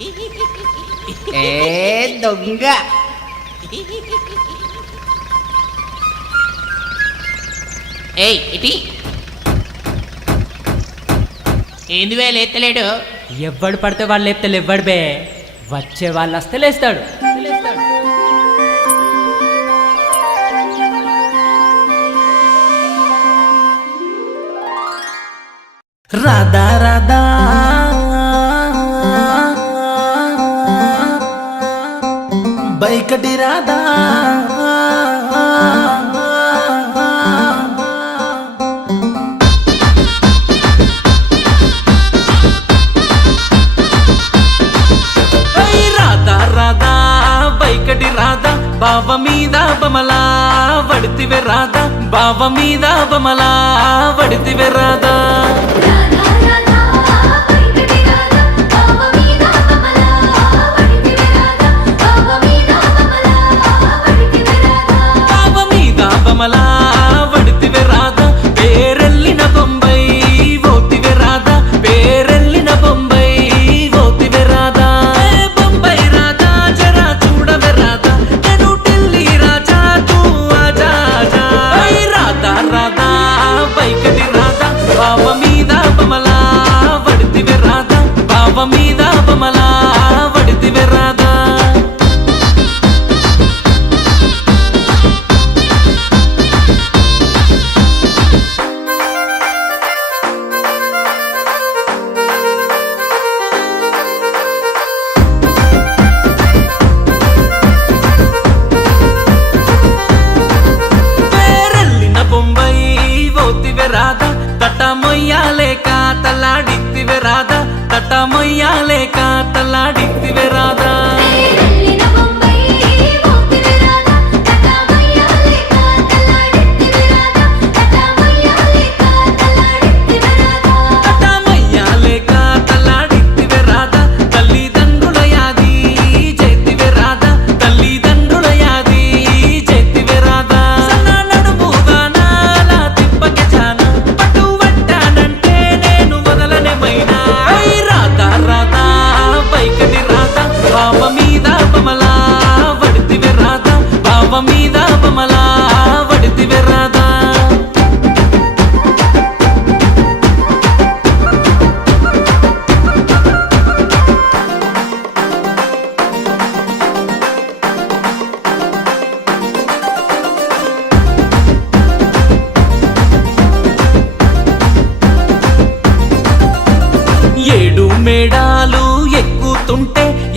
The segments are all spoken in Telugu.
ఏ దొంగ. ఏయ్ ఏటి ఏంది వే లేతలేడు ఎవ్వడు పడితే వాళ్ళు లేపుతాడు ఎవ్వడు బే. వచ్చే వాళ్ళు వస్తే లేస్తాడు రాధా రాధా. వైకటి రాధా. బావ మీద బమలా వడితివె రాధా బావ మీద బమలా వడితివే రాధా.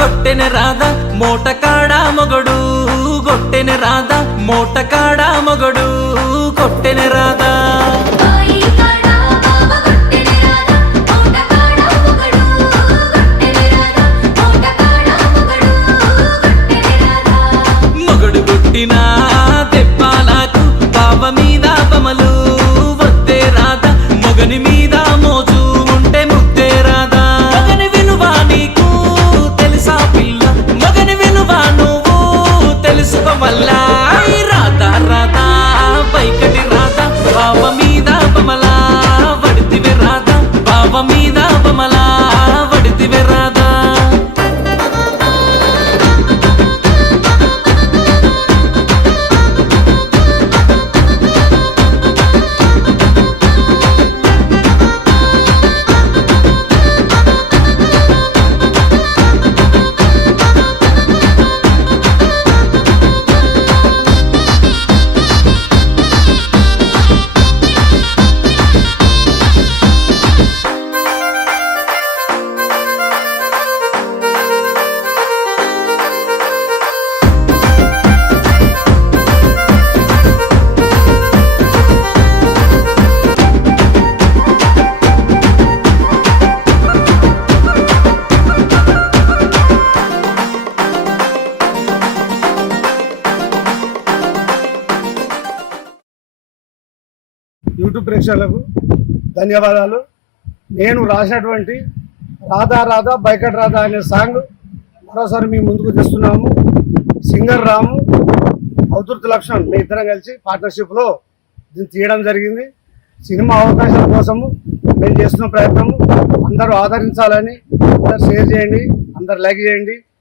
గొట్టెన రాధ మోటకాడా మొగడు. గొట్టెన రాధ మోటకాడా మొగడు. కొట్టెన రాదా యూట్యూబ్ ప్రేక్షకులకు ధన్యవాదాలు. నేను రాసినటువంటి రాధా రాధా బైకట్ రాధా అనే సాంగ్ మరోసారి మీ ముందుకు తెస్తున్నాము. సింగర్ రాము అవతృప్తి లక్ష్మణ్ మీ ఇద్దరం కలిసి పార్ట్నర్షిప్లో దీన్ని తీయడం జరిగింది. సినిమా అవకాశాల కోసము మేము చేస్తున్న ప్రయత్నము అందరూ ఆదరించాలని అందరు షేర్ చేయండి అందరు లైక్ చేయండి.